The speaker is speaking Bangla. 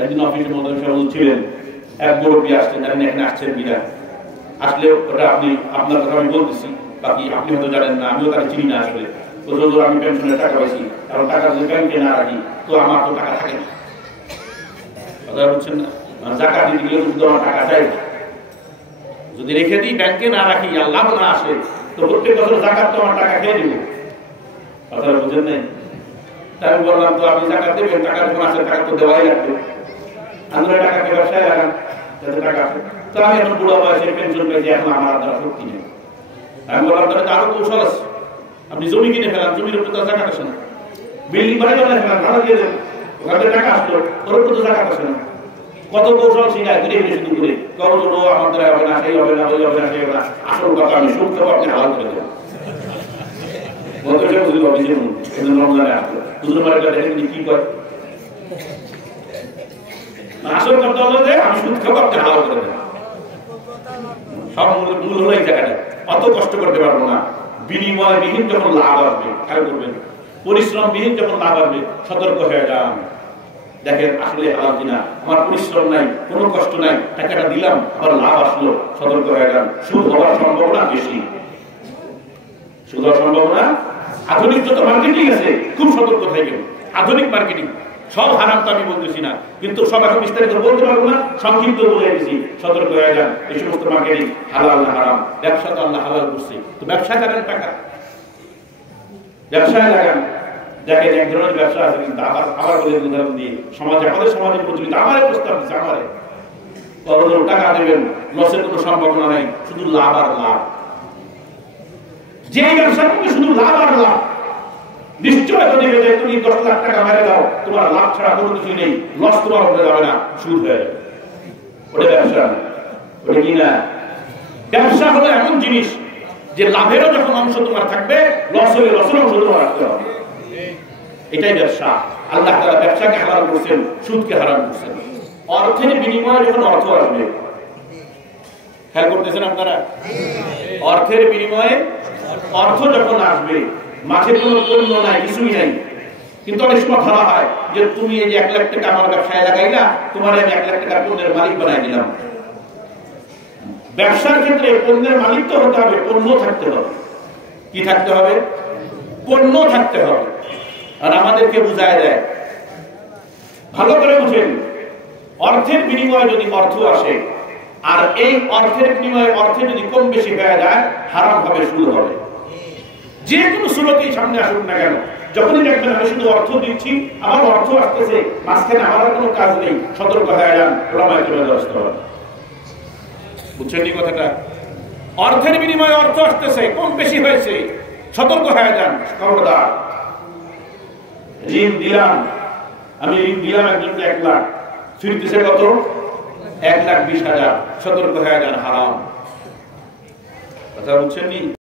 একদিন অফিসের মধ্যে ছিলেন, এক মুরব্বী আসছেন, জানেন এখানে আসছেন কিনা, আসলে ওটা আপনি আপনার কথা আমি বলতেছি, বাকি আপনি হয়তো জানেন না, আমিও তাকে চিনি না। আসলে আমি পেনশনের টাকা পাইছি, কারণ টাকা যদি ব্যাংকে না রাখি তো আমার তো টাকা থাকে না। কথা বুঝছেন না? জাকাত দিতে গেলে শুধু আমার টাকা চাই, যদি রেখে দিই ব্যাংকে না রাখি আর লাভ না আসে তো প্রত্যেক বছর জাকাত তো আমার টাকা খেয়ে দিব। কথা বুঝেন নাই? তাই আমি বললাম তো আপনি জাকাত দেবেন, টাকা যখন আসে টাকা তো দেওয়াই লাগবে, আমরা টাকাকে ব্যবসায় লাগান যাতে টাকা আসে। তো আমি এখন বুড়ো বয়সে পেনশন পেয়েছি, এখন আমার দ্বারা শক্তি নেই। আমি বললাম তাহলে আরো কৌশল আছে, আপনি জমি কিনে ফেলান, জমির উপর তো জাকাত আসে না, বিল্ডিং বাড়ি বানায় ফেলান, ভাড়া দিয়ে দেন, ওখানে টাকা আসলো, ওর উপর তো জাকাত আসে না। কত কৌশল শিখায় ঘুরে ঘুরে শুধু ঘুরে কখন আমার দ্বারা হবে না, সেই হবে না, ওই হবে না, সেই হবে না। আসল কথা আমি সুখ খাবো, আপনি হালাল করে দেবেন। রমজানে আসলো দুজন কি করে, আসল কথা হলো যে আমি সুখ খাবো, আপনি হালাল করে দেবেন। সব মূল হলো এই জায়গাটা, অত কষ্ট করতে পারবো না। বিনিময়বিহীন যখন লাভ আসবে, খেয়াল করবেন, পরিশ্রমবিহীন যখন লাভ আসবে সতর্ক হয়ে যান। দেখেন আসলে হালাল কিনা, আমার পরিশ্রম নাই, কোনো কষ্ট নাই, টাকাটা দিলাম আবার লাভ আসলো, সতর্ক হয়ে যান। সুদ হওয়ার সম্ভাবনা বেশি, সুদ হওয়ার সম্ভাবনা। আধুনিক যত মার্কেটিং আছে খুব সতর্ক থাকবেন। আধুনিক মার্কেটিং সব হারাম তো আমি বলতেছি না, কিন্তু সব এখন বিস্তারিত বলতে পারবো না, সংক্ষিপ্ত বলে দিচ্ছি। সতর্ক হয়ে যান, এই সমস্ত মার্কেটিং হালাল না হারাম। ব্যবসা তো আল্লাহ হালাল করছে, তো ব্যবসায় লাগান টাকা, ব্যবসায় লাগান। দেখেন এক ধরনের ব্যবসা আছে, কিন্তু আবার বলে উদাহরণ দিয়ে আমাদের সমাজে প্রচলিত, আমারে প্রস্তাব দিচ্ছে, আমারে টাকা দেবেন, লসের কোনো সম্ভাবনা নাই, শুধু লাভ আর লাভ। যে ব্যবসা করবে শুধু লাভ আর লাভ, নিশ্চয় যদি তুমি 10 লাখ টাকা মেরে দাও, তোমার লাভ ছাড়া কোনো কিছু নেই, লস তোমার হতে যাবে না, সুদ হয়ে যাবে। ওটা ব্যবসা, ওটা কি না? ব্যবসা হলো এমন জিনিস যে লাভেরও যখন অংশ তোমার থাকবে, লস হলে লসের অংশ তোমার রাখতে হবে। এটাই ব্যবসা। আল্লাহ তাআলা ব্যবসাকে হারাম করেছেন, সুদকে হারাম করেছেন। অর্থের বিনিময়ে যখন অর্থ আসবে, খেয়াল করতেছেন আপনারা, অর্থের বিনিময়ে অর্থ যখন আসবে, মাঝে কোনো পণ্য নাই, কিছুই নাই, কিন্তু অনেক সময় ধরা হয় যে তুমি এই যে 1 লাখ টাকা আমার ব্যবসায় লাগাইলা, তোমার আমি 1 লাখ টাকার পণ্যের মালিক বানাই দিলাম। ব্যবসার ক্ষেত্রে পণ্যের মালিক তো হতে হবে, পণ্য থাকতে হবে। কি থাকতে হবে? পণ্য থাকতে হবে। আর আমাদেরকে বুঝায় দেয়, ভালো করে বুঝেন, অর্থের বিনিময়ে যদি অর্থ আসে, আর এই অর্থের বিনিময়ে অর্থে যদি কম বেশি হয়ে যায়, হারাম হবে, সুদ হবে। যে কোনো সুরতেই সামনে আসুক না কেন, যখনই দেখবেন আমি শুধু অর্থ দিচ্ছি, আমার অর্থ আসতেছে, মাঝখানে আমার কোনো কাজ নেই, সতর্ক হয়ে যান, ওলামায়ে কেরামের দ্বারস্থ হন। বুঝছেন এই কথাটা? অর্থের বিনিময়ে অর্থ আসতেছে, কম বেশি হয়েছে, সতর্ক হয়ে যান, খবরদার। ঋণ দিলাম, আমি ঋণ দিলাম একজনকে 1 লাখ, ফিরতেছে কত? 1,20,000। সতর্ক হয়ে যান, হারাম। কথা বুঝছেন নি?